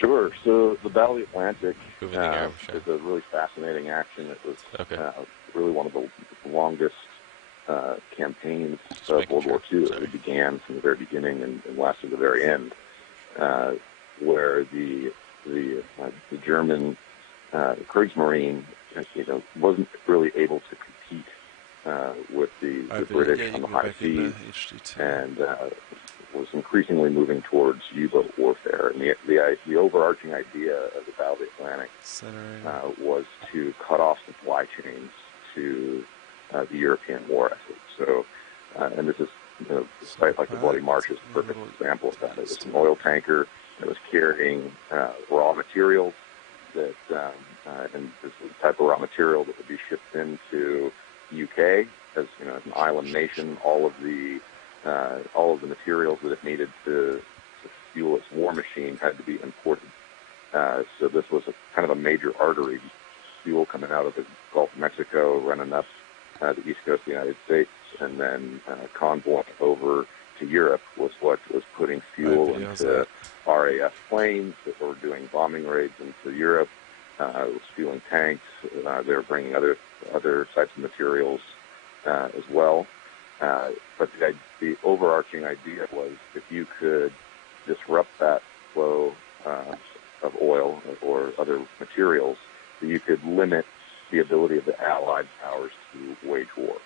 Sure. So the Battle of the Atlantic is a really fascinating action. It was okay. Really one of the longest campaigns of World War II. It began from the very beginning and lasted to the very end, where the German Kriegsmarine, wasn't really able to compete with the British on the high seas, and was increasingly moving towards U-boat warfare. And the overarching idea of the Battle of the Atlantic was to cut off supply chains to the European war effort. So, and this is, a site like the Bloody Marsh is a perfect example of that. It was an oil tanker that was carrying raw materials that, and this was the type of raw material that would be shipped into the UK as, as an island nation. All of the materials that it needed to fuel its war machine had to be imported. So this was kind of a major artery. Fuel coming out of the Gulf of Mexico, running up the east coast of the United States, and then convoy over to Europe was what was putting fuel into RAF planes that were doing bombing raids into Europe. It was fueling tanks. They were bringing other types of materials as well. But the overarching idea was if you could disrupt that flow of oil or other materials, that you could limit the ability of the Allied powers to wage war.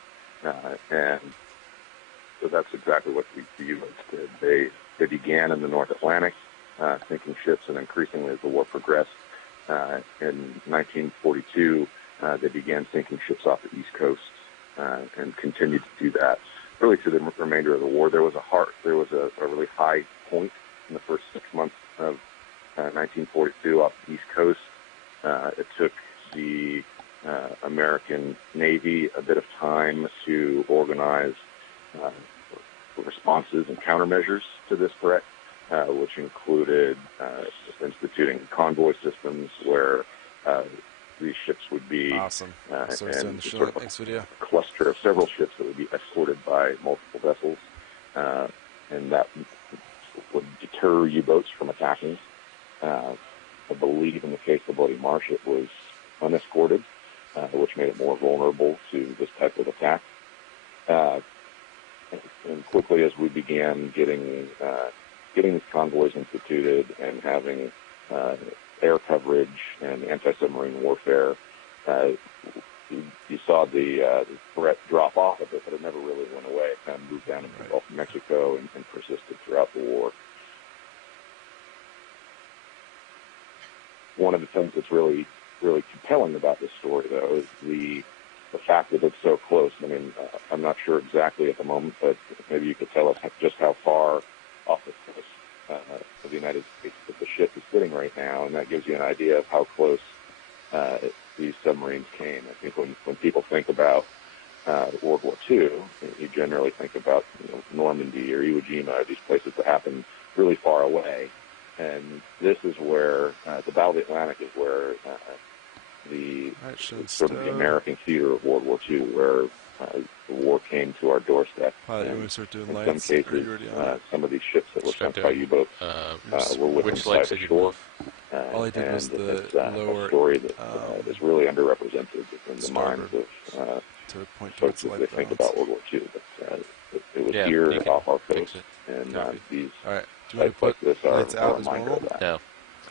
And so that's exactly what the U.S. did. They began in the North Atlantic, sinking ships, and increasingly as the war progressed, in 1942, they began sinking ships off the East Coast and continued to do that really through the remainder of the war. There was a really high point in the first 6 months of 1942 off the East Coast. It took the American Navy a bit of time to organize responses and countermeasures to this threat, which included instituting convoy systems where these ships would be and sort of a cluster of several ships that would be escorted by multiple vessels, and that would deter U-boats from attacking. I believe in the case of the Bloody Marsh, it was unescorted, which made it more vulnerable to this type of attack. And quickly as we began getting these convoys instituted and having air coverage and anti-submarine warfare, you saw the threat drop off of it, but it never really went away. It kind of moved down into the Gulf of Mexico and persisted throughout the war. One of the things that's really compelling about this story, though, is the fact that it's so close. I mean, I'm not sure exactly at the moment, but maybe you could tell us just how far off the coast of the United States that the ship is sitting right now, and that gives you an idea of how close these submarines came. I think when people think about World War II, you generally think about Normandy or Iwo Jima, or these places that happen really far away. And this is where the Battle of the Atlantic is where the American theater of World War II, where the war came to our doorstep. In some cases, some of these ships that were sunk by U-boats were within sight of shore. All I did was it's a story that is really underrepresented in the minds of folks as they think about World War II. But it was here off our coast, and these sites like this are a reminder of that. No.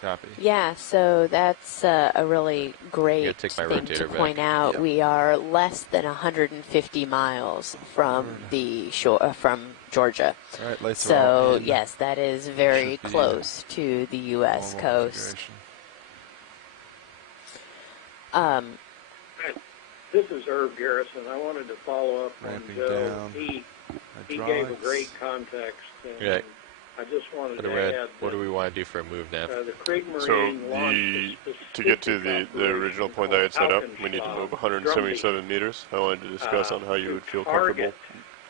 Copy. Yeah, so that's a really great thing to point out. We are less than 150 miles from the shore, from Georgia. All right, lights so yes, that is very close to the U.S. coast. This is Herb Garrison. I wanted to follow up on Joe. He gave a great context. And I just wanted to add what do we want to do for a move now? To get to the original point that I had set up, we need to move 177 meters. I wanted to discuss on how you would feel comfortable.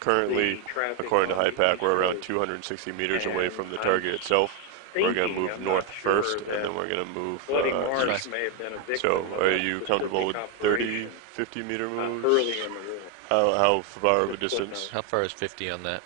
Currently, according to HIPAC, we're around 260 meters away from the target itself. We're going to move north first, and then we're going to move east. So are you comfortable with 30, 50 meter moves? How far of a distance? How far is 50 on that?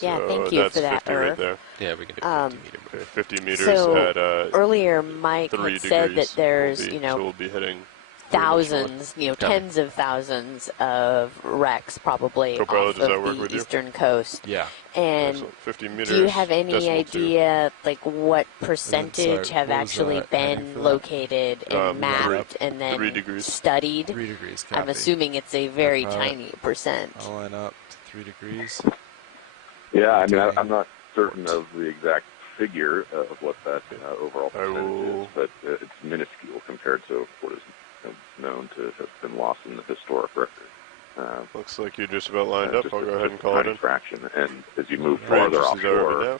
Yeah, so thank you that's for that, 50 right there. Yeah, we can do 50 meter. Okay, 50 meters so at earlier Mike 3 had degrees. said that there's, So we'll be hitting thousands, tens of thousands of wrecks probably off of the eastern coast. Yeah. And 50 meters, do you have any idea, like, what percentage have actually been located and mapped and then 3 degrees. studied? 3 degrees, copy. I'm assuming it's a very tiny percent. I'll line up to 3 degrees. Yeah, I mean, I'm not certain of the exact figure of what that overall percentage is, but it's minuscule compared to what is known to have been lost in the historic record. Looks like you're just about lined up. I'll go ahead and call it in. Fraction, and as you move farther offshore,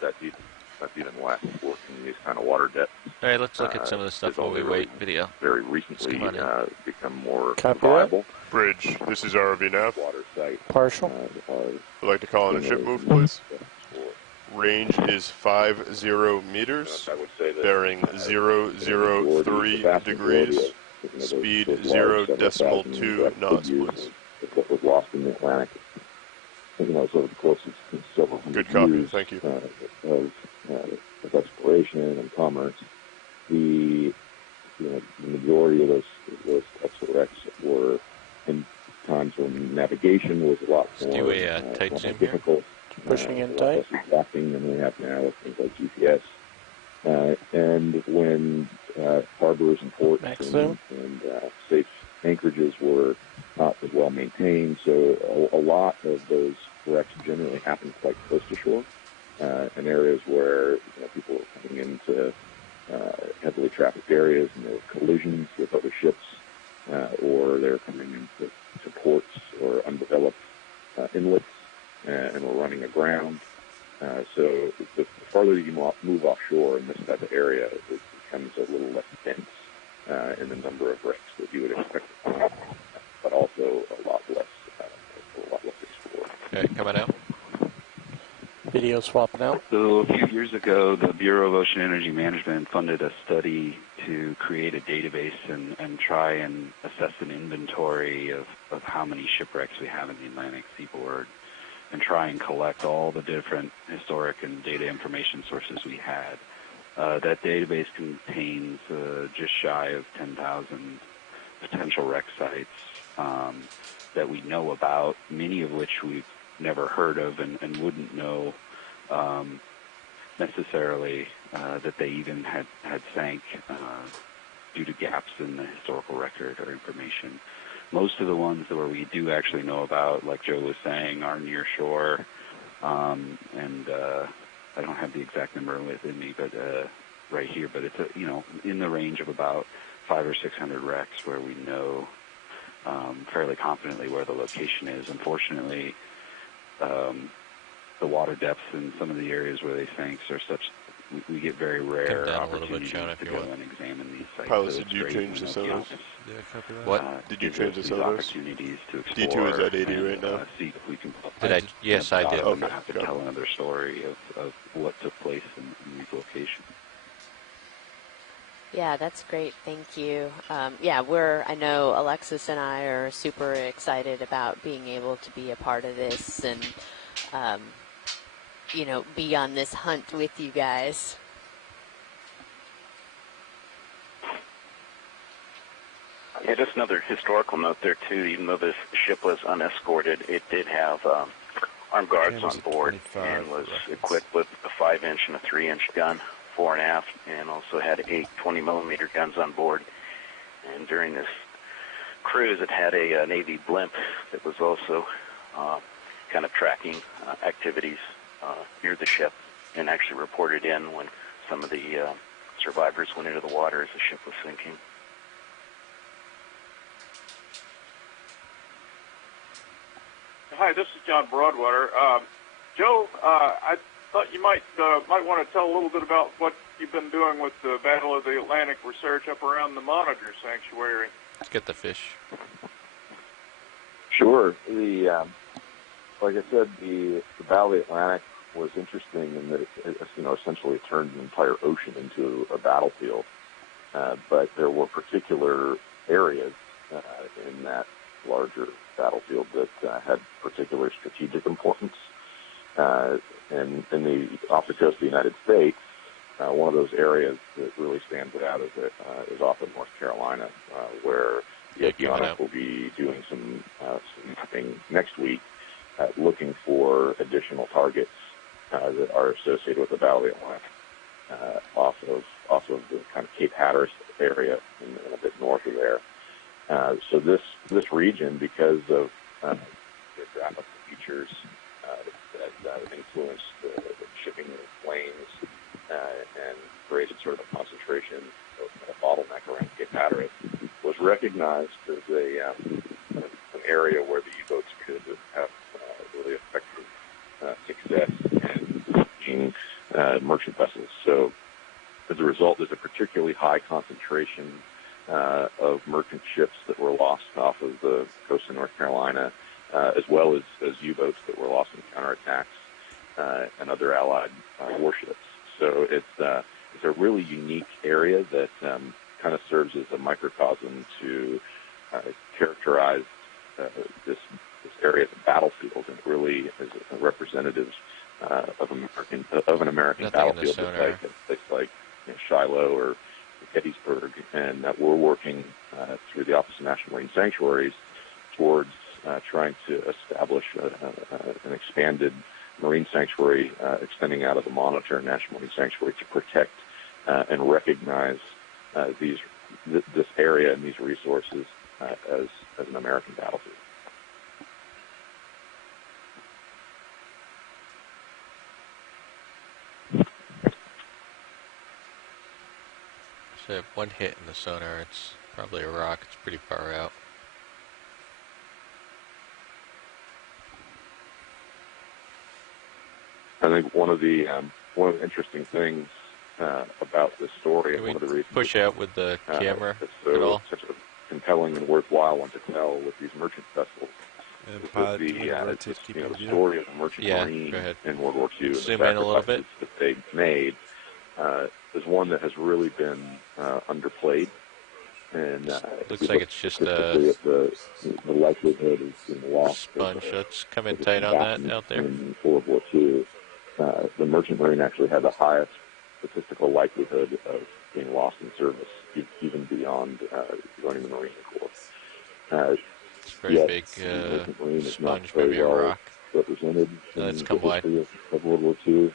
that's even less in these kind of water depths. All right, let's look at some of the stuff while we wait. Video. Very recently become more viable. Bridge, this is ROV nav. Water site. Partial. I'd like to call in a ship move, please. Range is 50 meters, bearing 003 degrees, speed 0.2 knots, please. What was lost in the Atlantic. Over the course of several hundred years, thank you. Of exploration and commerce, the majority of those types of wrecks were in times when navigation was a lot more difficult. Pushing in tight. Less exacting than we have now with things like GPS. And when harbors and ports and safe anchorages were not as well maintained, so a lot of those wrecks generally happen quite close to shore, in areas where people were coming into heavily trafficked areas, and there were collisions with other ships, or they're coming into ports or undeveloped inlets, and we're running aground. So the farther you move offshore in this type of area, it becomes a little less dense in the number of wrecks that you would expect to find, but also a lot less explored. Okay, coming out. Video swapping out. So a few years ago, the Bureau of Ocean Energy Management funded a study to create a database and try and assess an inventory of how many shipwrecks we have in the Atlantic seaboard, and try and collect all the different historic and data information sources we had. That database contains just shy of 10,000 potential wreck sites that we know about, many of which we've never heard of and wouldn't know necessarily that they even had sank due to gaps in the historical record or information. Most of the ones where we do actually know about, like Joe was saying, are near shore, and I don't have the exact number within me, but right here. But it's in the range of about 500 or 600 wrecks where we know fairly confidently where the location is. Unfortunately, the water depths in some of the areas where they sank are such. We get very rare opportunities to go and examine these sites. Pilots, did you change the sonars? Yeah, copy that. What? Did you change the sonars? Opportunities to explore. D2 is at 80 right now. See if we can. Yes, I did. Okay, have to tell another story of what took place in these locations. Yeah, that's great. Thank you. I know Alexis and I are super excited about being able to be a part of this and, be on this hunt with you guys. Yeah, just another historical note there, too. Even though this ship was unescorted, it did have armed guards on board and was equipped with a 5-inch and a 3-inch gun, fore and aft, and also had 8 20-millimeter guns on board. And during this cruise, it had a Navy blimp that was also kind of tracking activities near the ship, and actually reported in when some of the survivors went into the water as the ship was sinking. Hi, this is John Broadwater. Joe, I thought you might want to tell a little bit about what you've been doing with the Battle of the Atlantic research up around the Monitor Sanctuary. Let's get the fish. Sure. Like I said, the Battle of the Atlantic was interesting in that it essentially turned an entire ocean into a battlefield. But there were particular areas in that larger battlefield that had particular strategic importance. And in the off the coast of the United States, one of those areas that really stands out is off of North Carolina, where the Okeanos will be doing some mapping next week, looking for additional targets that are associated with the Battle of the Atlantic off of the kind of Cape Hatteras area and a bit north of there. So this region, because of geographical features that influenced the shipping lanes and created sort of a concentration of a bottleneck around Cape Hatteras, was recognized as an area where the U-boats could have really effective success in being merchant vessels. So as a result, there's a particularly high concentration of merchant ships that were lost off of the coast of North Carolina, as well as U-boats that were lost in counterattacks and other Allied warships. So it's a really unique area that kind of serves as a microcosm to characterize this area as a battlefield, and it really is a representative of an American battlefield, just like Shiloh or Gettysburg, and that we're working through the Office of National Marine Sanctuaries towards trying to establish an expanded marine sanctuary extending out of the Monitor National Marine Sanctuary to protect and recognize this area and these resources as an American battlefield. So one hit in the sonar, it's probably a rock, it's pretty far out. I think one of the interesting things about this story, and one of the reasons push out with the camera at all, such a compelling and worthwhile one to tell with these merchant vessels, is that the story of the merchant marine in World War II, and the sacrifices that they made, is one that has really been underplayed. And looks like it's just the likelihood of being lost. Sponge, let's come in tight on that out there. In World War II, the merchant marine actually had the highest statistical likelihood of being lost in service, even beyond joining the Marine Corps. It's very big sponge, maybe a rock. Represented in the history of World War II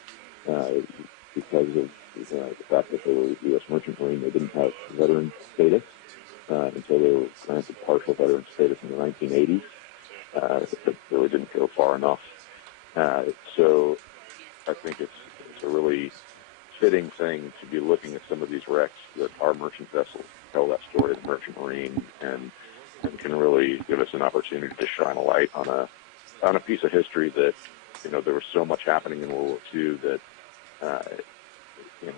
because of the fact that they were U.S. merchant marine. They didn't have veteran status until they were granted partial veteran status in the 1980s. It really didn't go far enough. So I think it's a really fitting thing to be looking at some of these wrecks that are merchant vessels, tell that story of the merchant marine, and can really give us an opportunity to shine a light on a piece of history that, there was so much happening in World War II that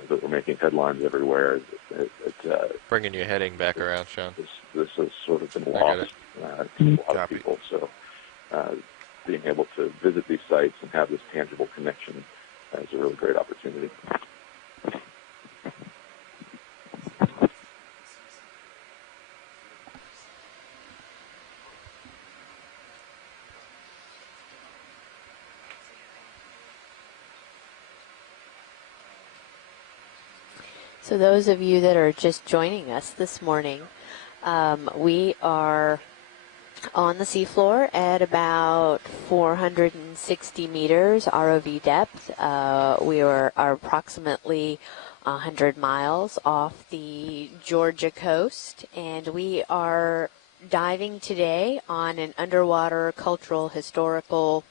that we're making headlines everywhere. Bringing your heading back around, Sean. This has sort of been lost to a lot of people. So being able to visit these sites and have this tangible connection is a really great opportunity. So those of you that are just joining us this morning, we are on the seafloor at about 460 meters ROV depth. We are approximately 100 miles off the Georgia coast, and we are diving today on an underwater cultural historical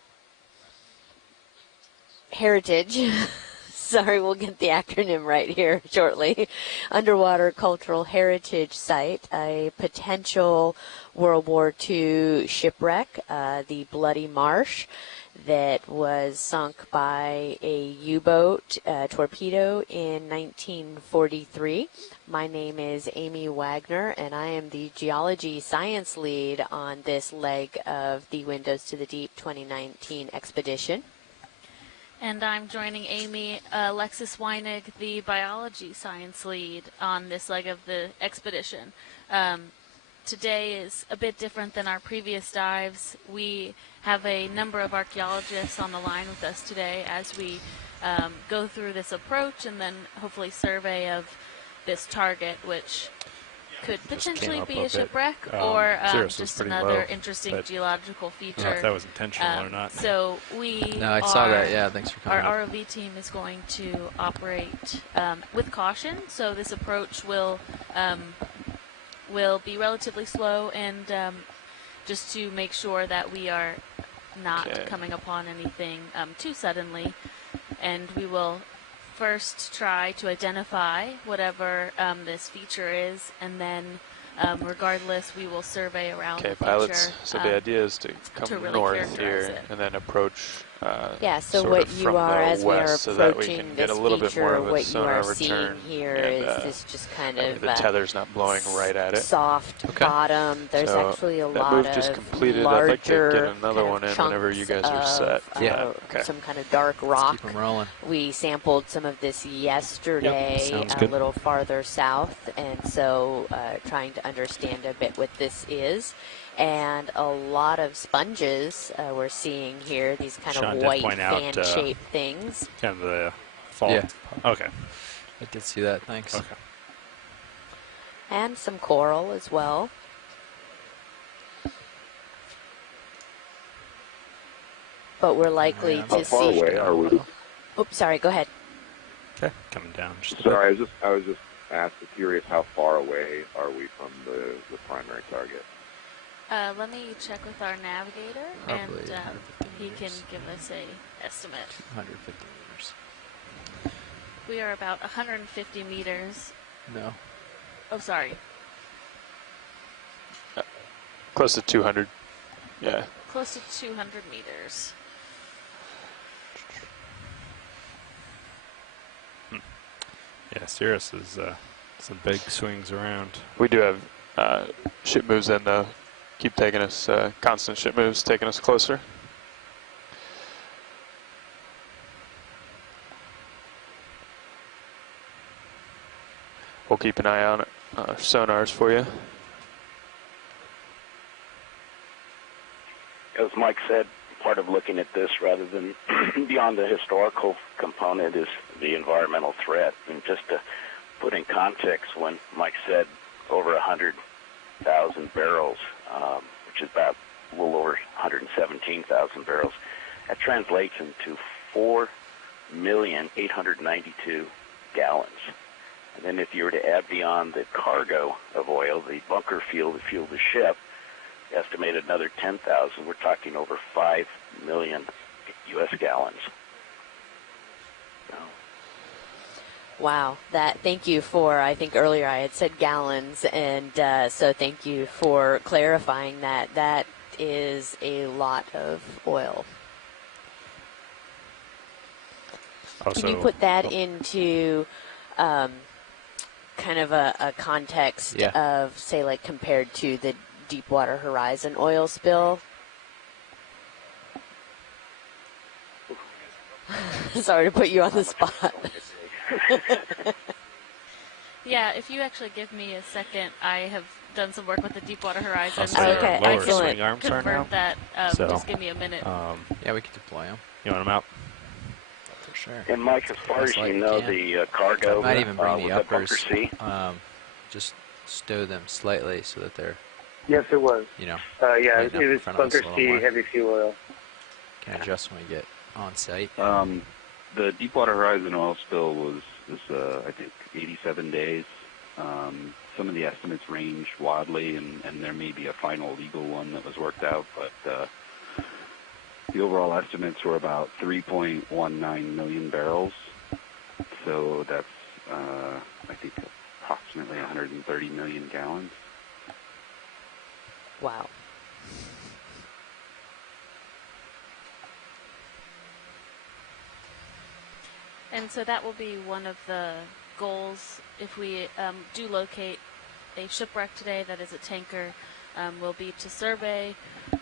heritage. Sorry, we'll get the acronym right here shortly. Underwater Cultural Heritage Site, a potential World War II shipwreck, the Bloody Marsh, that was sunk by a U-boat torpedo in 1943. My name is Amy Wagner, and I am the geology science lead on this leg of the Windows to the Deep 2019 expedition. And I'm joining Amy, Alexis Weinig, the biology science lead on this leg of the expedition. today is a bit different than our previous dives. We have a number of archaeologists on the line with us today as we go through this approach and then hopefully survey of this target, which could potentially be a shipwreck or just another interesting geological feature. I don't know if that was intentional or not. So we No, I saw that. Yeah, thanks for coming. Our ROV team is going to operate with caution. So this approach will be relatively slow and just to make sure that we are not coming upon anything too suddenly. And we will first try to identify whatever this feature is, and then regardless, we will survey around the feature. Pilots, so the idea is to come really north here and then approach so sort what of you from are, the as we are west, so that we approaching can get this a little bit more feature, of a what you sonar are seeing return. here And, is this just kind of the tether's not blowing right at it. soft bottom. There's So actually a that lot move of just completed. larger I'd like to get another kind one of in whenever you guys are chunks set. of, some kind of dark rock. Let's keep them rolling. We sampled some of this yesterday a little farther south, and so trying to understand a bit what this is. And a lot of sponges we're seeing here, these kind of white fan-shaped things. Kind of the fall. Yeah. Okay. I did see that. Thanks. Okay. And some coral as well. But we're likely to see. How far away are we? Oops, sorry. Go ahead. Okay, coming down. Just Sorry, I was just curious. How far away are we from the primary target? Let me check with our navigator, Probably and he can give us a estimate. 150 meters. We are about 150 meters. No. Oh, sorry. close to 200. Yeah. Close to 200 meters. Yeah, Cirrus is some big swings around. We do have ship moves in though. Keep taking us, constant ship moves, taking us closer. We'll keep an eye on it, sonars for you. As Mike said, part of looking at this rather than beyond the historical component is the environmental threat. And just to put in context, when Mike said over 100,000 barrels, which is about a little over 117,000 barrels, that translates into 4,892 gallons. And then if you were to add beyond the cargo of oil, the bunker fuel that fueled the ship, estimated another 10,000, we're talking over 5 million U.S. gallons. Wow, thank you for, I think earlier I had said gallons, and so thank you for clarifying that. That is a lot of oil. Also, can you put that into kind of a context of, say, like compared to the Deepwater Horizon oil spill? Sorry to put you on the spot. Yeah, if you actually give me a second, I have done some work with the Deepwater Horizon. Okay, excellent. Confirm that. Just give me a minute. Yeah, we can deploy them. You want them out? For sure. And Mike, as far as you know, the cargo might even bring the uppers. C? Just stow them slightly so that they're. Yes, it was. You know. Yeah, it was bunker C, heavy fuel oil. Can adjust when we get on site. The Deepwater Horizon oil spill was I think 87 days. Some of the estimates range wildly, and there may be a final legal one that was worked out, but the overall estimates were about 3.19 million barrels. So that's, I think, approximately 130 million gallons. Wow. And so that will be one of the goals if we do locate a shipwreck today that is a tanker, will be to survey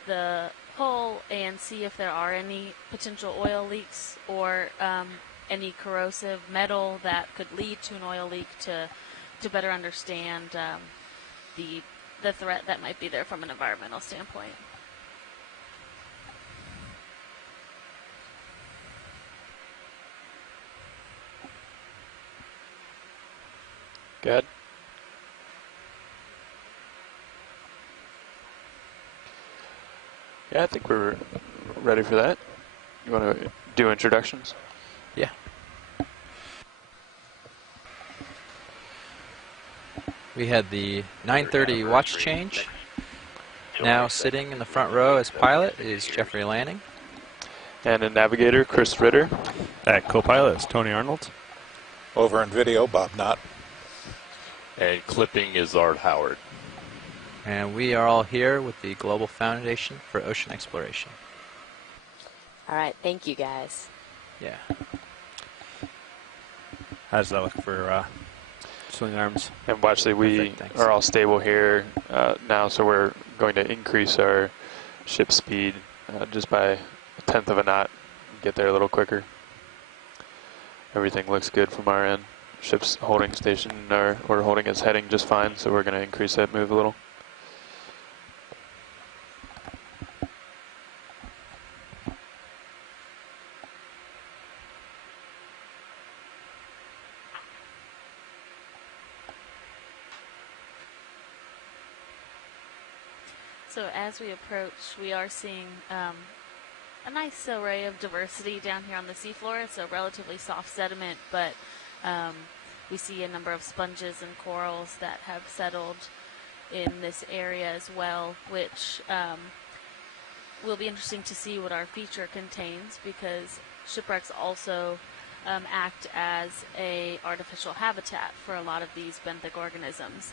the hull and see if there are any potential oil leaks or any corrosive metal that could lead to an oil leak to better understand the the threat that might be there from an environmental standpoint. Good. Yeah, I think we're ready for that. You want to do introductions? Yeah. We had the 9:30 watch change. Now sitting in the front row as pilot is Jeffrey Lanning. And a navigator, Chris Ritter. At co-pilot is Tony Arnold. Over in video, Bob Knott. And clipping is Art Howard. And we are all here with the Global Foundation for Ocean Exploration. All right, thank you guys. Yeah. How does that look for swing arms? And actually, we are all stable here now, so we're going to increase our ship speed just by 1/10 of a knot, get there a little quicker. Everything looks good from our end. Ship's holding station, or holding its heading just fine, so we're going to increase that move a little. So as we approach, we are seeing a nice array of diversity down here on the seafloor. It's a relatively soft sediment, but we see a number of sponges and corals that have settled in this area as well, which will be interesting to see what our feature contains, because shipwrecks also act as a artificial habitat for a lot of these benthic organisms,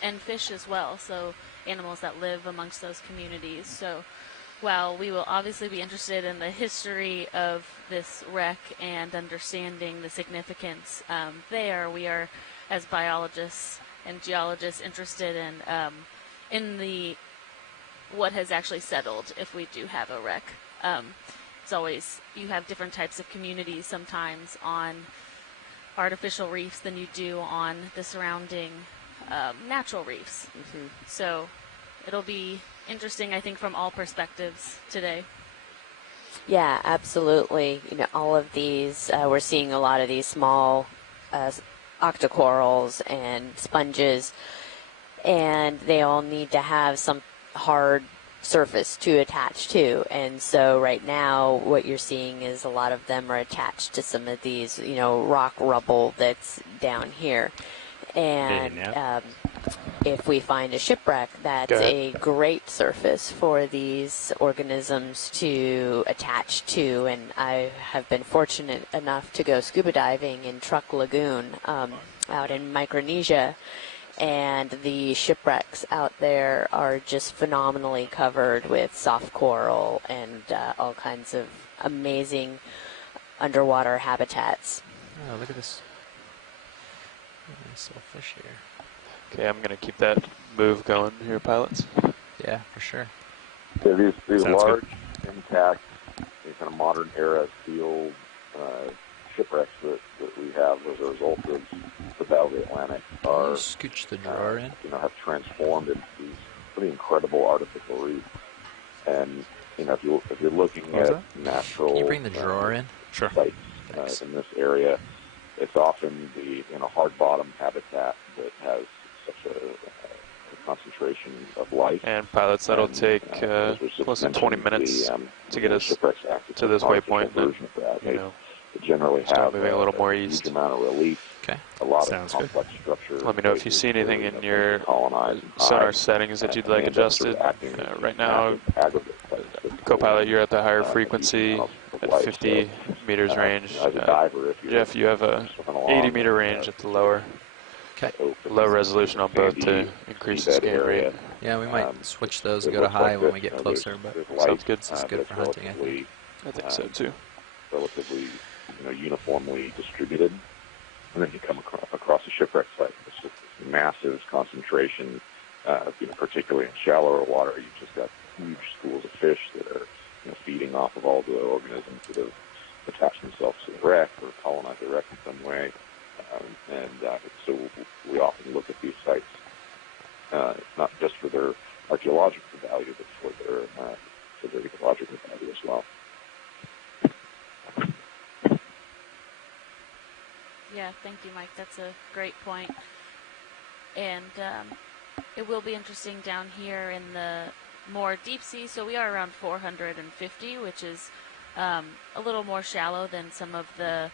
and fish as well, so animals that live amongst those communities. So while we will obviously be interested in the history of this wreck and understanding the significance there, we are, as biologists and geologists, interested in the what has actually settled if we do have a wreck. It's always, you have different types of communities sometimes on artificial reefs than you do on the surrounding natural reefs. Mm-hmm. So it'll be interesting, I think, from all perspectives today. Yeah, absolutely. You know, all of these, we're seeing a lot of these small octocorals and sponges, and they all need to have some hard surface to attach to. And so right now what you're seeing is a lot of them are attached to some of these, you know, rock rubble that's down here. And if we find a shipwreck, that's a great surface for these organisms to attach to. And I have been fortunate enough to go scuba diving in Truk Lagoon out in Micronesia, and the shipwrecks out there are just phenomenally covered with soft coral and all kinds of amazing underwater habitats. Oh, look at this. Nice little fish here. Okay, I'm going to keep that move going here, pilots. Yeah, for sure. Yeah, these Sounds large, intact, kind of modern era steel shipwrecks that we have as a result of the Battle of the Atlantic are scooch the drawer in. You know, have transformed into these pretty incredible artificial reefs. And you know, if you're looking at natural, can you bring the drawer in? Sure. Sites in this area, it's often the hard bottom habitat that has such a concentration of life. And pilots, that'll take close to 20 minutes to get us to this waypoint. They generally start have moving a little more huge east. amount of relief. Okay. A lot of complex structure. Let me know if you see anything in your sonar settings that you'd like adjusted. Right now, co-pilot, you're at the higher frequency at 50 meters range. Jeff, you have a 80 meter range at the lower. Okay. Low resolution on both to increase the scan rate. Yeah, we might switch those and go to high when we get closer, but sounds good. This is good for hunting, I think. I think so too. Relatively, uniformly distributed, and then you come across a shipwreck site. It's just this massive concentration, particularly in shallower water. You've just got huge schools of fish that are, feeding off of all the organisms that have attached themselves to the wreck or colonized the wreck in some way. So we often look at these sites not just for their archaeological value, but for their ecological value as well. Yeah, thank you, Mike. That's a great point. And it will be interesting down here in the more deep sea. So we are around 450, which is a little more shallow than some of the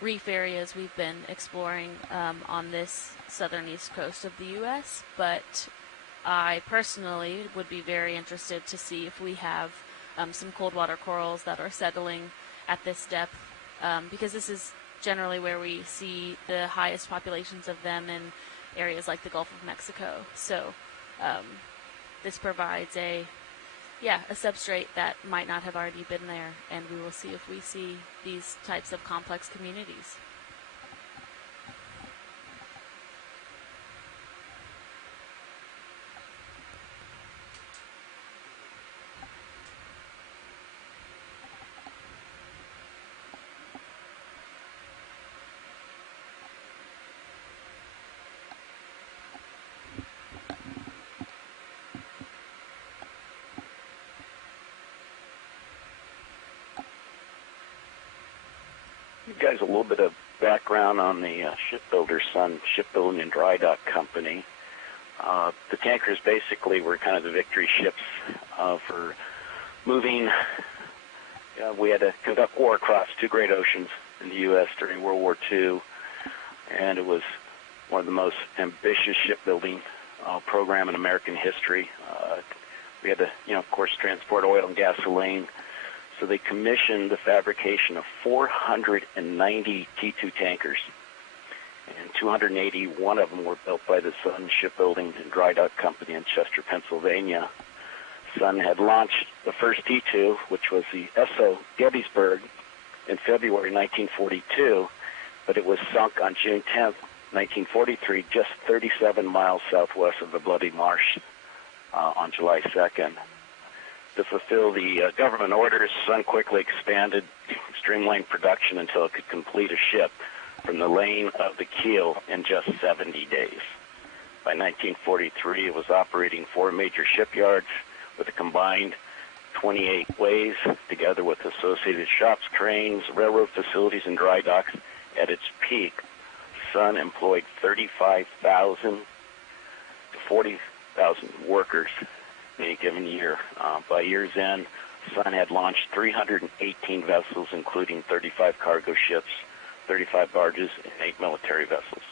reef areas we've been exploring on this southern east coast of the U.S. But I personally would be very interested to see if we have some cold water corals that are settling at this depth, because this is generally where we see the highest populations of them in areas like the Gulf of Mexico. So this provides a substrate that might not have already been there, and we will see if we see these types of complex communities. Guys, a little bit of background on the shipbuilder Sun Shipbuilding and Dry Dock Company. The tankers basically were kind of the victory ships for moving. We had to conduct war across two great oceans in the U.S. during World War II, and it was one of the most ambitious shipbuilding program in American history. We had to, of course, transport oil and gasoline. So they commissioned the fabrication of 490 T2 tankers, and 281 of them were built by the Sun Shipbuilding and Dry Dock Company in Chester, Pennsylvania. Sun had launched the first T2, which was the Esso Gettysburg, in February 1942, but it was sunk on June 10th, 1943, just 37 miles southwest of the Bloody Marsh on July 2nd. To fulfill the government orders, Sun quickly expanded, streamlined production until it could complete a ship from the laying of the keel in just 70 days. By 1943, it was operating 4 major shipyards with a combined 28 ways, together with associated shops, cranes, railroad facilities, and dry docks. At its peak, Sun employed 35,000 to 40,000 workers in any given year. By year's end, Sun had launched 318 vessels, including 35 cargo ships, 35 barges, and 8 military vessels.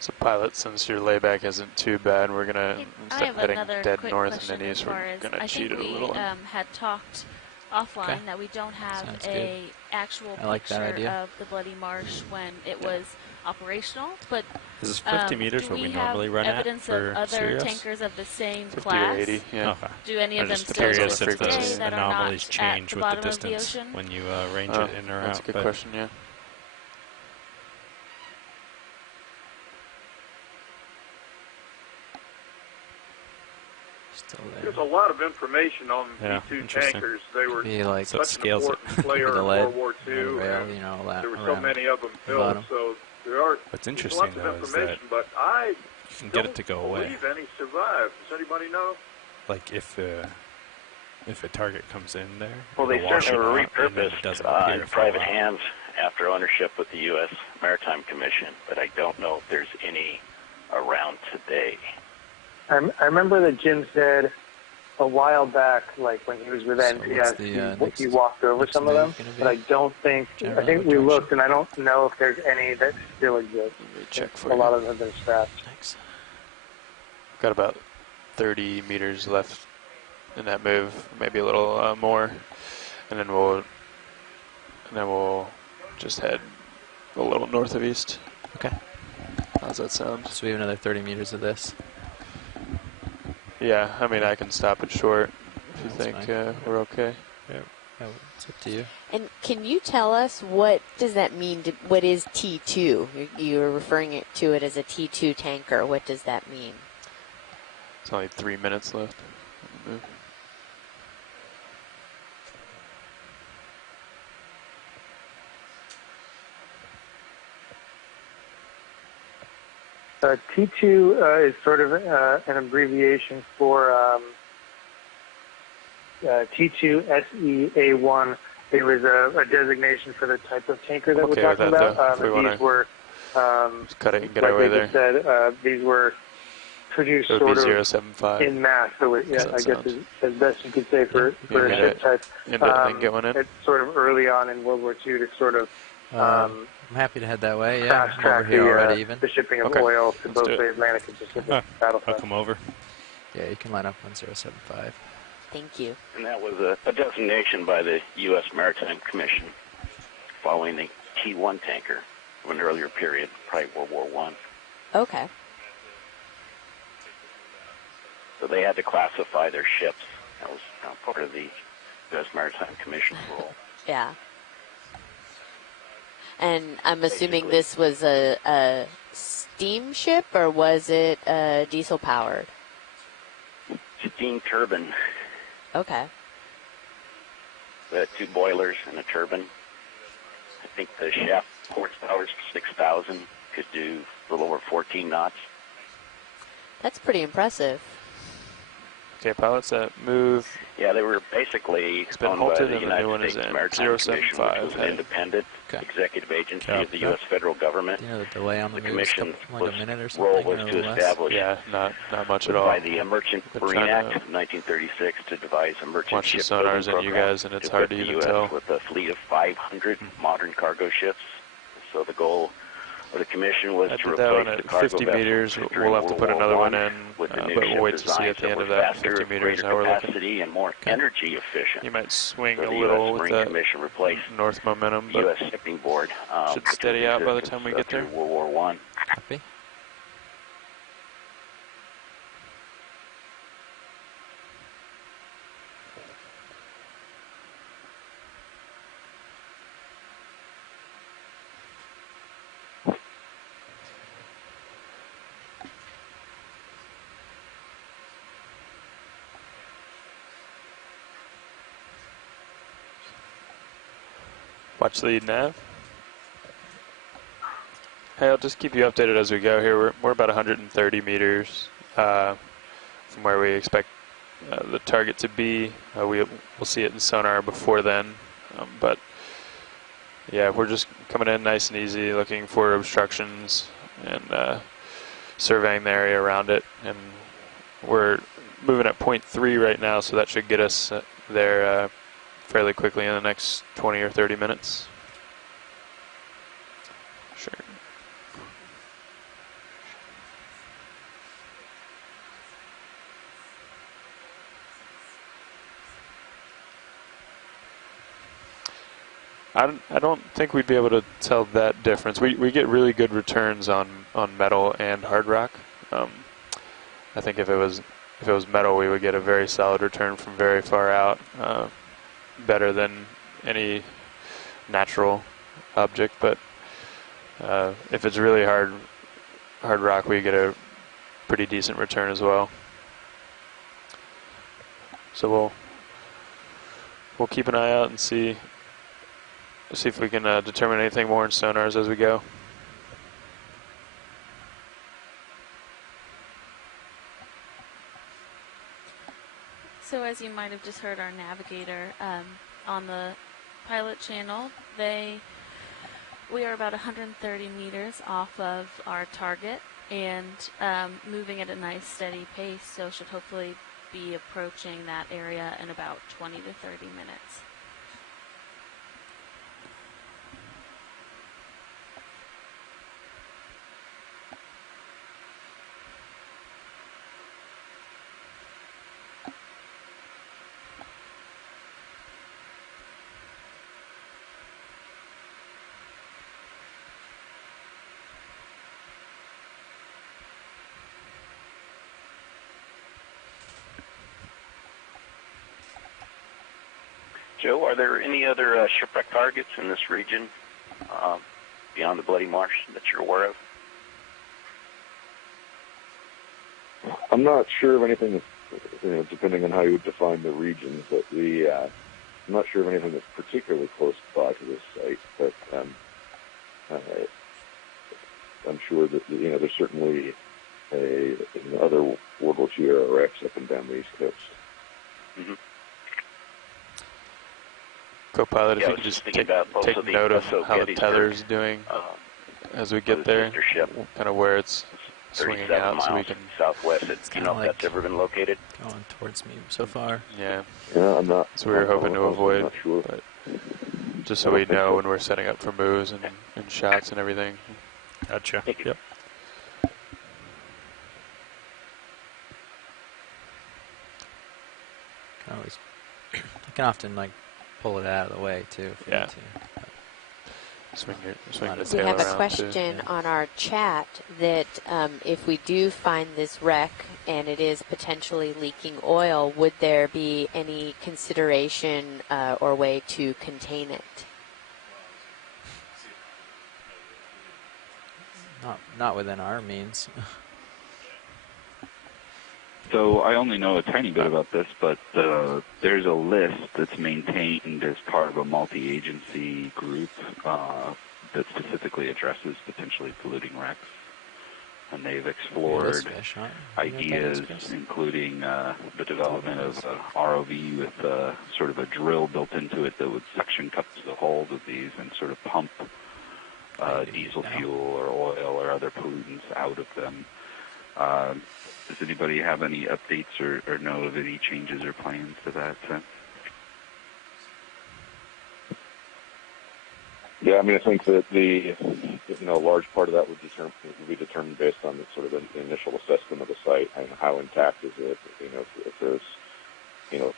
So pilot, since your layback isn't too bad, we're going to, instead of heading dead north and east, we're going to cheat it a little. I think we had talked offline that we don't have a actual picture of the Bloody Marsh when it was operational, but this is 50 meters what we normally run at evidence for of other Sirius? Tankers of the same 50 class? or 80, yeah. Okay. Do any of them still curious if today the that anomalies are not change at the with the bottom distance of the ocean? when you range it in or out. That's a good question, yeah. There's a lot of information on T2 tankers. They were like such an important player in World War II. Rail, you know, there were so many of them built, so there are What's interesting, lots of though, is information, that but I you can get it to go away. believe any survived. Does anybody know? Like if a target comes in there, well, they certainly were repurposed in private hands after ownership with the U.S. Maritime Commission, but I don't know if there's any around today. I remember that Jim said a while back, like when he was with NPS, he walked over some of them, but I don't think, I think we looked, and I don't know if there's any that still exist. Check for a lot of them have been scrapped. Thanks. Got about 30 meters left in that move, maybe a little more, and then we'll just head a little north of east. Okay. How's that sound? So we have another 30 meters of this. Yeah, I mean, I can stop it short if you think we're okay. Yeah, it's It's up to you. And can you tell us what does that mean? What is T2? You're referring to it as a T2 tanker. What does that mean? It's only 3 minutes left. T2 is sort of an abbreviation for T2SEA1. It was a designation for the type of tanker that we're talking about. These were, cut it and get like away they there. said, these were produced So sort of 075. in mass. So it, yeah, I guess as best you could say for a ship type. And then get one in. It's sort of early on in World War II to sort of I'm happy to head that way. Yeah, fast I'm over track here already even. the shipping of oil to both the Atlantic and Pacific battlefronts. I'll come over. Yeah, you can line up 1075. Thank you. And that was a designation by the U.S. Maritime Commission following the T1 tanker of an earlier period, probably World War I. Okay. So they had to classify their ships. That was part of the U.S. Maritime Commission's role. Yeah. And I'm assuming this was a steamship, or was it diesel powered? Steam turbine. Okay. The 2 boilers and a turbine. I think the shaft horsepower is 6,000. Could do a little over 14 knots. That's pretty impressive. Okay, pilots that move. Yeah, they were basically owned by the United States Maritime Commission, which was an independent executive agency of the U.S. federal government. You know the delay on the commission's like a minute or something, role was to establish, not much at all. By the Merchant Marine Act of 1936 to devise a merchant ship building sonars in you guys, and it's hard to even tell. With a fleet of 500 modern cargo ships. So the goal of the commission was to replace the cargo 50 meters. We'll have to put another one in, but we'll wait to see at the end of that 50 meters how we're looking. And more energy efficient. You might swing so a little with that replaced north momentum, but U.S. Shipping Board should steady out by the time we get there. World War I. Copy. Watch the nav. Hey, I'll just keep you updated as we go here. We're about 130 meters from where we expect the target to be. We'll see it in sonar before then, but yeah, we're just coming in nice and easy, looking for obstructions and surveying the area around it. And we're moving at 0.3 right now, so that should get us there fairly quickly in the next 20 or 30 minutes. Sure. I don't think we'd be able to tell that difference. We get really good returns on metal and hard rock. I think if it was metal, we would get a very solid return from very far out, better than any natural object. But if it's really hard rock, we get a pretty decent return as well. So we'll keep an eye out and see if we can determine anything more in sonars as we go. So as you might have just heard our navigator on the pilot channel, we are about 130 meters off of our target and moving at a nice steady pace, so should hopefully be approaching that area in about 20 to 30 minutes. Joe, are there any other shipwreck targets in this region beyond the Bloody Marsh that you're aware of? I'm not sure of anything that's, depending on how you would define the region, but I'm not sure of anything that's particularly close by to this site, but I'm sure that, there's certainly other World War II era wrecks up and down the East Coast. Mm-hmm. Co-pilot, if you could just take note of how the tether's doing as we get there, kind of where it's swinging out, so we can southwest. Do you know if that's ever been located? Going towards me so far. Yeah. Yeah, I'm not. So we were hoping to avoid, not sure. but just so we know when we're setting up for moves and shots and everything. Gotcha. Yep. I can often pull it out of the way too. If you need to. Swing the We tail have a around question on our chat that if we do find this wreck and it is potentially leaking oil, would there be any consideration or way to contain it? Not within our means. So I only know a tiny bit about this, but there's a list that's maintained as part of a multi-agency group that specifically addresses potentially polluting wrecks. And they've explored ideas, including the development of a ROV with sort of a drill built into it that would suction cup the holes of these and sort of pump diesel fuel or oil or other pollutants out of them. Does anybody have any updates or know of any changes or plans to that? Yeah, I think that the large part of that would be determined based on the sort of the initial assessment of the site and how intact is it. If there's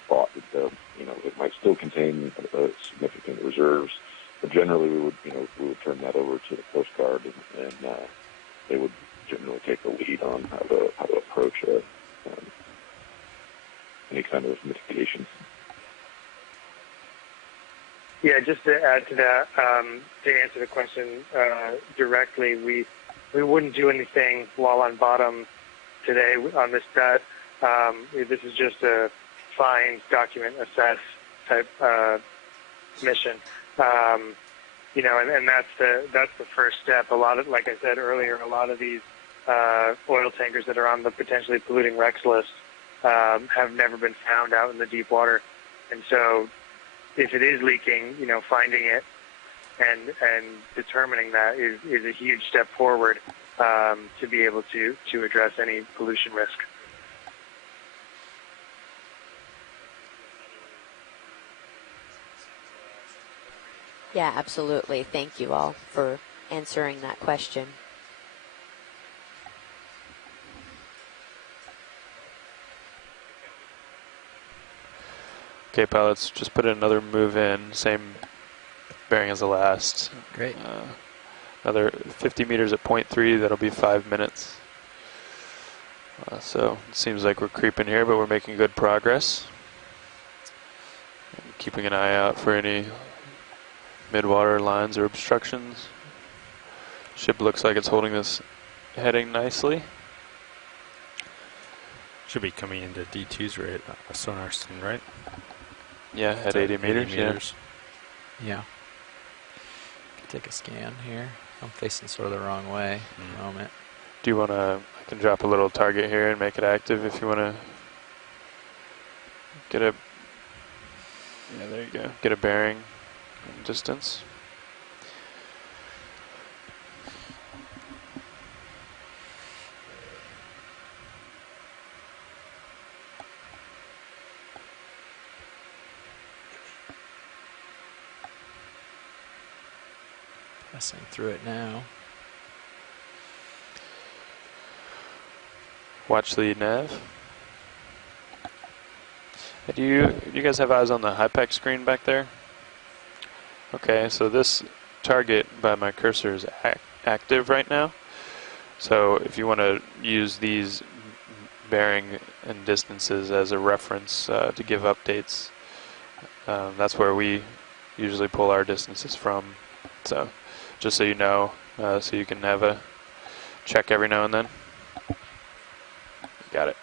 thought that it might still contain significant reserves, but generally we would turn that over to the Coast Guard and they would generally take the lead on how to approach any kind of mitigation. Yeah, just to add to that, to answer the question directly, we wouldn't do anything while on bottom today on this stat. This is just a find, document, assess type mission. And that's the first step. Like I said earlier, a lot of these oil tankers that are on the potentially polluting wrecks list have never been found out in the deep water, and so if it is leaking, finding it and determining that is a huge step forward to be able to address any pollution risk. Yeah, absolutely. Thank you all for answering that question. Okay, pilots, just put another move in, same bearing as the last. Great. Another 50 meters at 0.3, that'll be 5 minutes. So it seems like we're creeping here, but we're making good progress. And keeping an eye out for any midwater lines or obstructions. Ship looks like it's holding this heading nicely. Should be coming into D2's rate, sonar soon, right? Yeah, at 80 meters. Yeah. Take a scan here. I'm facing sort of the wrong way at the moment. Do you want to, I can drop a little target here and make it active if you want to get a, yeah, there you go, get a bearing and distance. Passing through it now. Watch lead nav. Do you guys have eyes on the HIPAC screen back there? Okay, so this target by my cursor is active right now. So if you want to use these bearing and distances as a reference to give updates, That's where we usually pull our distances from. So just so you know, so you can have a check every now and then. Got it.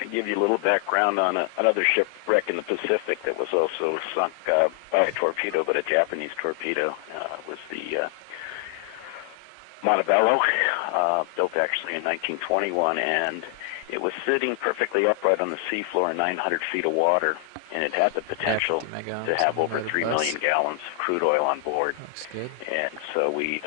To give you a little background on another shipwreck in the Pacific that was also sunk by a torpedo, but a Japanese torpedo, was the Montebello, built actually in 1921, and it was sitting perfectly upright on the seafloor in 900 feet of water, and it had the potential to have over 3 million gallons of crude oil on board. Looks good. And so we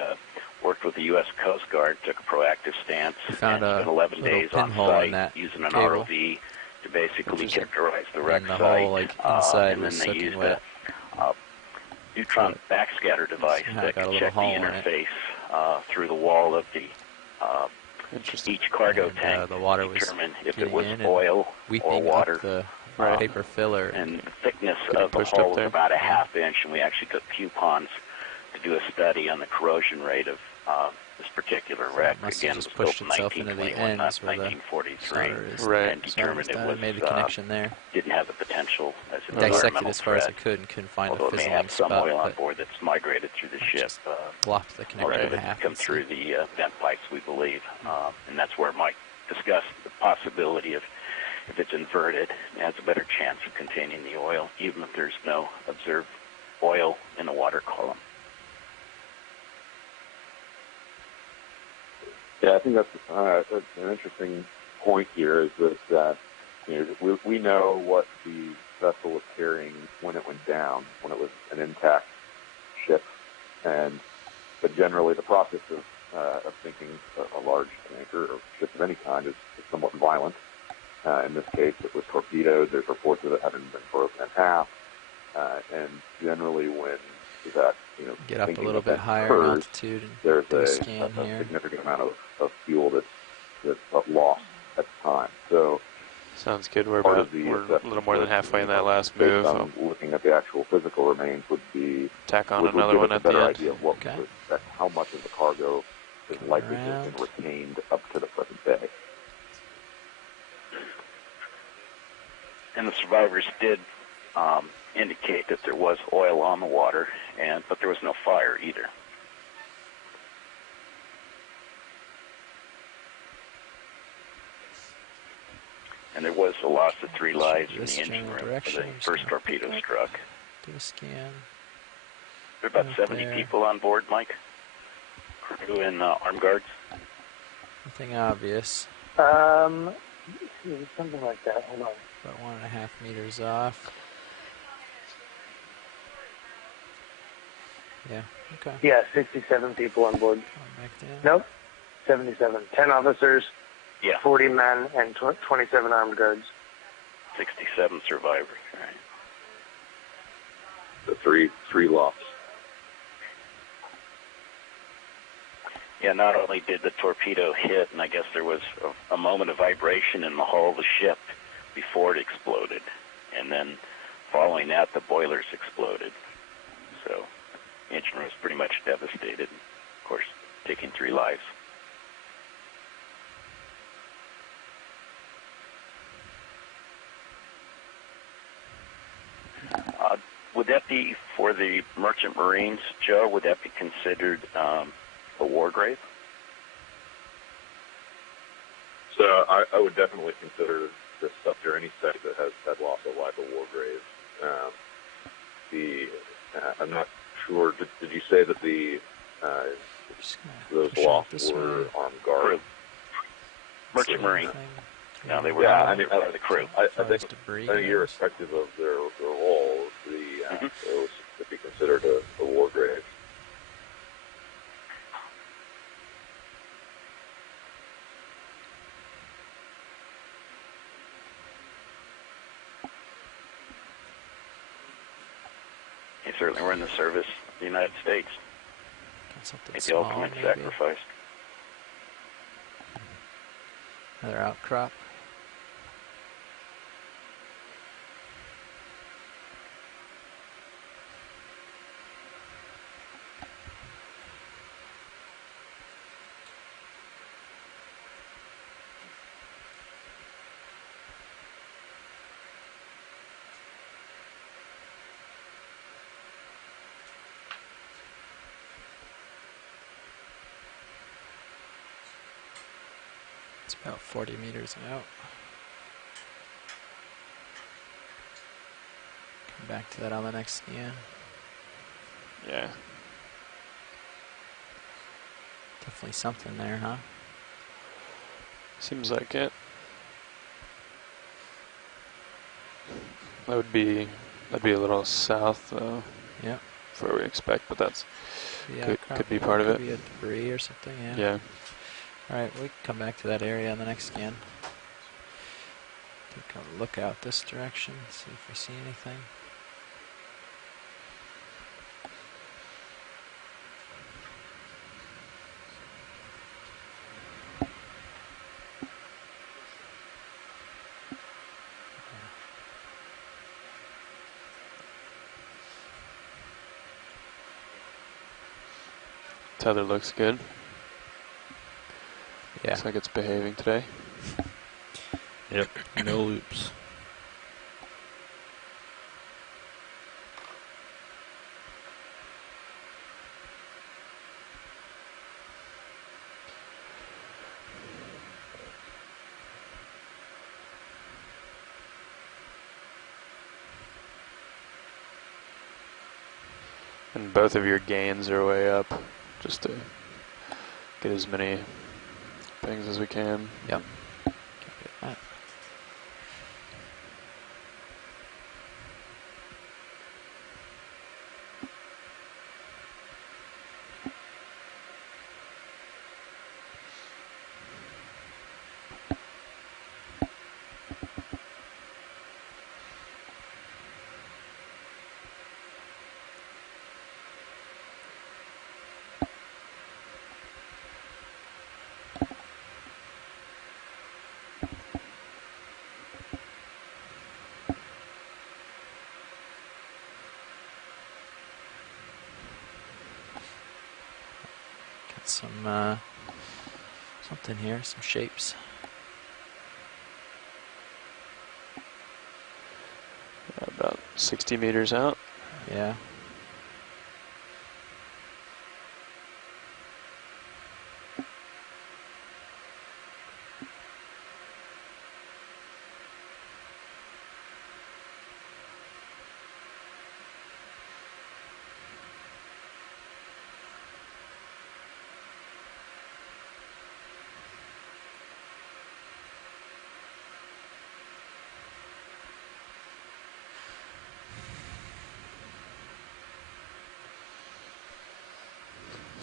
worked with the U.S. Coast Guard, took a proactive stance, and spent 11 days on site using an ROV to basically characterize the wreck site. And then they used a neutron backscatter device that could check the interface through the wall of the each cargo tank the water to was determine if it was oil or water. The paper filler. And the thickness of the hull was about a half inch, and we actually took coupons to do a study on the corrosion rate of this particular wreck. Again, it was built in 1921, not 1943, and determined it was made the connection there. Didn't have the potential as an Dissected environmental as far as I threat, could and couldn't find although a it may fizzling have some spot. oil on board that's migrated through the ship. Blocked the connection in half. Come through the vent pipes, we believe, and that's where Mike discussed the possibility of, if it's inverted, it has a better chance of containing the oil, even if there's no observed oil in the water column. Yeah, I think that's an interesting point here, is that we know what the vessel was carrying when it went down, when it was an intact ship, but generally the process of sinking a large tanker or ship of any kind is somewhat violent. In this case, it was torpedoed. There's reports of it having been broken in half, and generally when that get up a little bit higher in altitude and there's do a a scan here. significant amount of fuel that's lost at the time. So sounds good. We're a little more than halfway in that last move. Looking at the actual physical remains would be tack on another one at the end. Idea of what how much of the cargo is likely to have been retained up to the present day. And the survivors did indicate that there was oil on the water, but there was no fire either. And there was a loss of 3 lives in the engine room where the first torpedo struck. Do a scan. There were about 70 people on board, Mike? Crew and armed guards? Nothing obvious. Something like that. Hold on. About 1.5 meters off. Yeah, okay. Yeah, 67 people on board. Nope, 77. 10 officers, 40 men, and 27 armed guards. 67 survivors, right. The three lost. Yeah, not only did the torpedo hit, and I guess there was a moment of vibration in the hull of the ship before it exploded, and then following that, the boilers exploded. So the engine room was pretty much devastated, of course, taking 3 lives. Would that be for the merchant marines, Joe? Would that be considered a war grave? So I would definitely consider this stuff or any site that has had loss of life a war grave. I'm not sure. Did you say that those lost were armed guards? Merchant marine. No, they were the crew. I think irrespective of their role, it would be considered a war grave. They certainly were in the service of the United States. Made the ultimate sacrifice. Another outcrop. It's about 40 meters out. Come back to that on the next scan. Yeah. Definitely something there, huh? Seems like it. That'd be a little south, though. Yep. For what we expect, but that's Yeah, could be part of it. Could be a debris or something. Yeah. Yeah. All right, we can come back to that area on the next scan. Take a look out this direction, see if we see anything. Tether looks good. Yeah. Looks like it's behaving today. Yep, no loops. And both of your gains are way up, just to get as many things as we can. Yep. Some something here, some shapes. About 60 meters out. Yeah.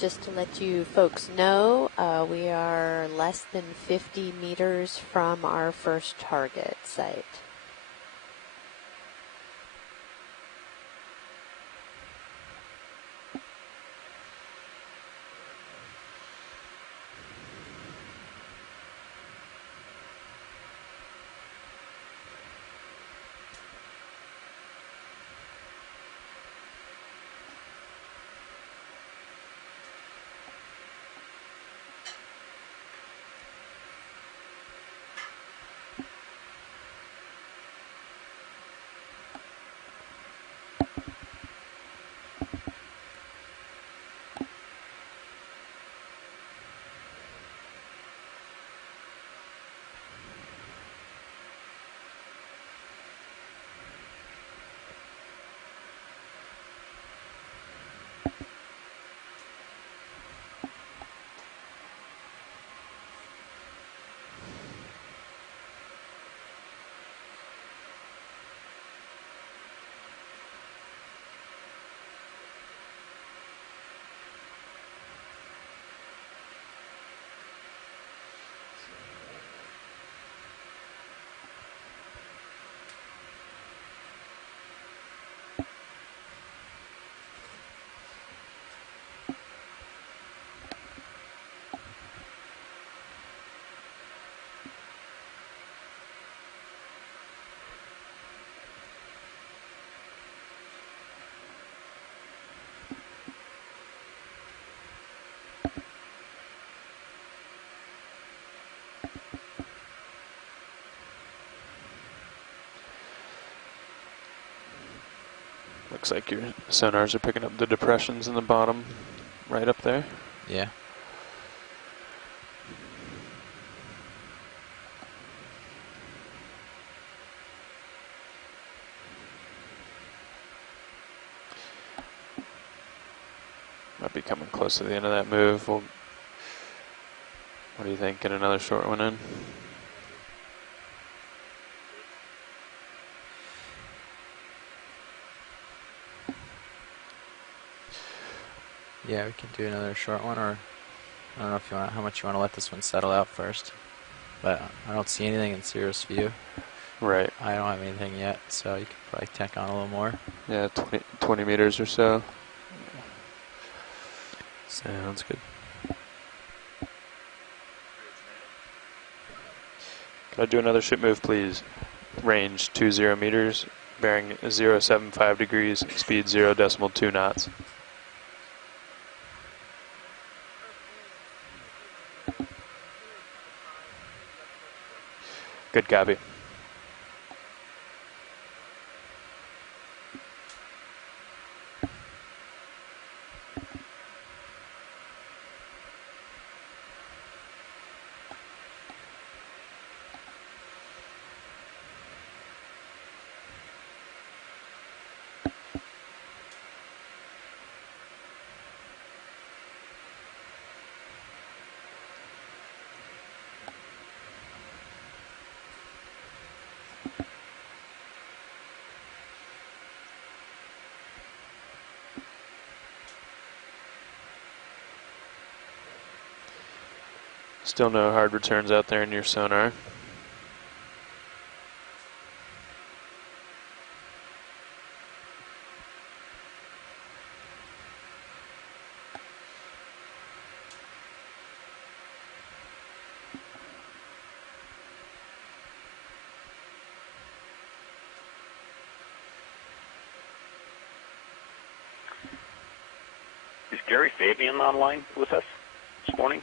Just to let you folks know, we are less than 50 meters from our first target site. Looks like your sonars are picking up the depressions in the bottom, right up there. Yeah. Might be coming close to the end of that move. What do you think? Get another short one in? Yeah, we can do another short one, or I don't know if you want how much you want to let this one settle out first. But I don't see anything in Cirrus view. Right. I don't have anything yet, so you could probably tack on a little more. Yeah, 20 meters or so. Sounds good. Can I do another ship move, please? Range 20 meters, bearing 075 degrees, speed 0.2 knots. Good copy. Still no hard returns out there in your sonar. Is Gary Fabian online with us this morning?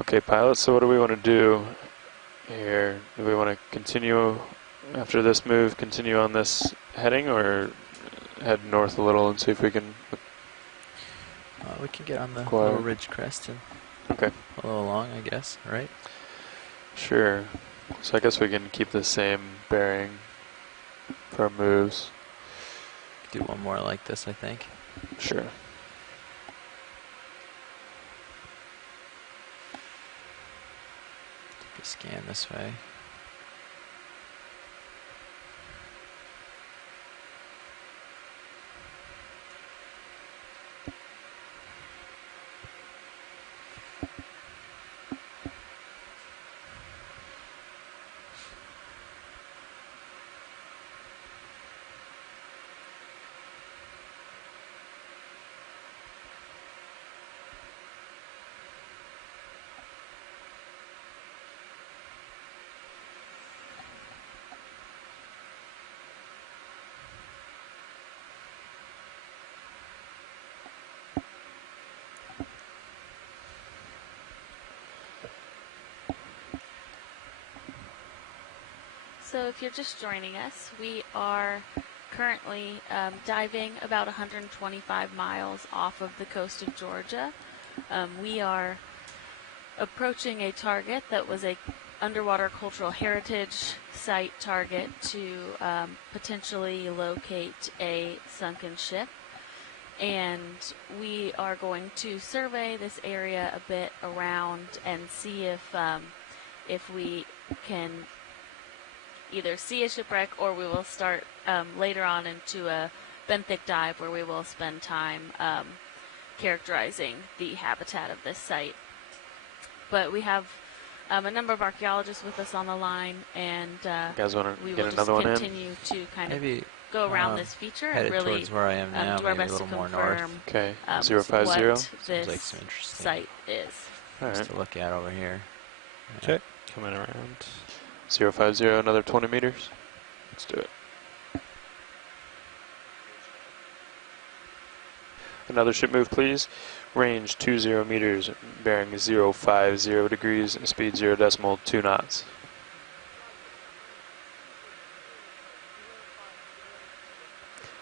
Okay, pilot, so what do we want to do here? Do we want to continue after this move, continue on this heading, or head north a little and see if we can... We can get on the little ridge crest and follow along, I guess, right? Sure. So I guess we can keep the same bearing for our moves. Do one more like this, I think. Sure. Take a scan this way. So if you're just joining us, we are currently diving about 125 miles off of the coast of Georgia. We are approaching a target that was a underwater cultural heritage site target to potentially locate a sunken ship. and we are going to survey this area a bit around and see if we can either see a shipwreck, or we will start later on into a benthic dive where we will spend time characterizing the habitat of this site. But we have a number of archaeologists with us on the line, and guys want we to will get just another one continue to kind Maybe, of go around this feature and really towards where I am now, do our maybe best a to little more confirm north. Okay, what 050. this Seems like some interesting site is. things to look at over here. Okay, coming around. 050, another 20 meters. Let's do it. Another ship move, please. Range 20 meters, bearing 050 degrees, speed 0.2 knots.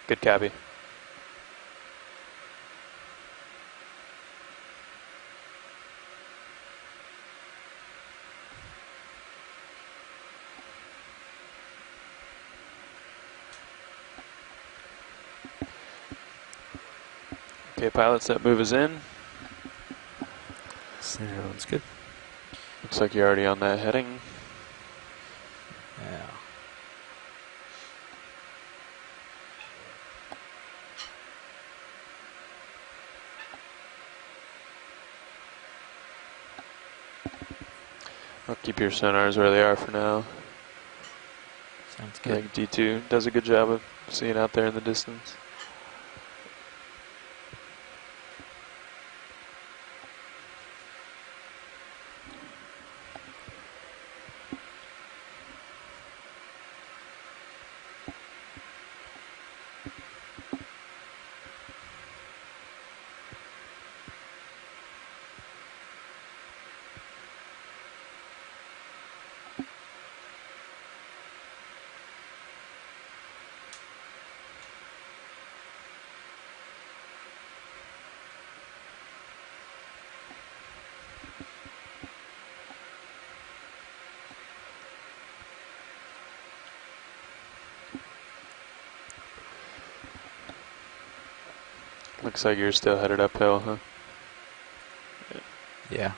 Good copy. Okay, pilots, that move is in. Sounds good. Looks like you're already on that heading. Yeah. I'll keep your sonars where they are for now. Sounds I good. think D2 does a good job of seeing out there in the distance. Looks like you're still headed uphill, huh? Yeah.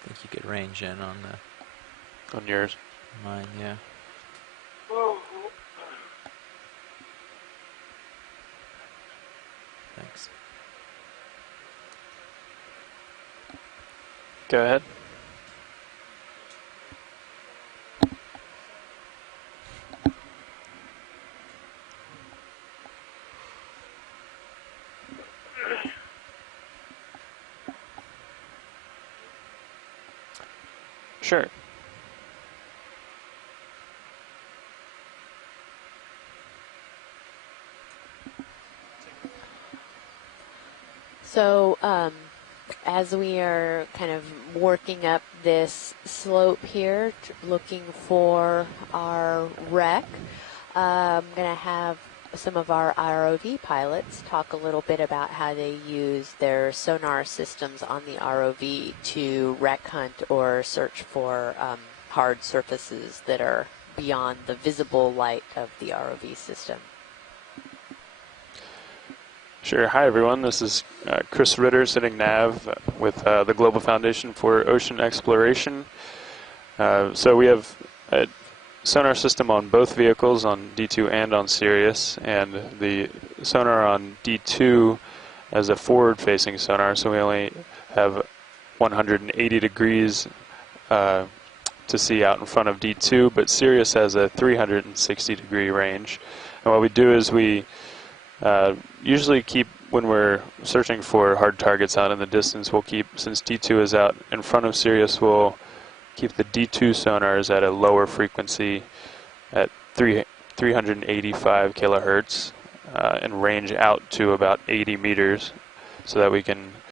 I think you could range in on the... On yours? Mine, yeah. Thanks. Go ahead. Sure. So, as we are kind of working up this slope here, looking for our wreck, I'm going to have some of our ROV pilots talk a little bit about how they use their sonar systems on the ROV to wreck hunt or search for hard surfaces that are beyond the visible light of the ROV system. Sure. Hi, everyone. This is Chris Ritter, sitting nav with the Global Foundation for Ocean Exploration. So we have a sonar system on both vehicles, on D2 and on Sirius, and the sonar on D2 as a forward-facing sonar, so we only have 180 degrees to see out in front of D2, but Sirius has a 360-degree range. And what we do is we usually keep, when we're searching for hard targets out in the distance, we'll keep, since D2 is out in front of Sirius, we'll keep the D2 sonars at a lower frequency at 385 kilohertz and range out to about 80 meters so that we can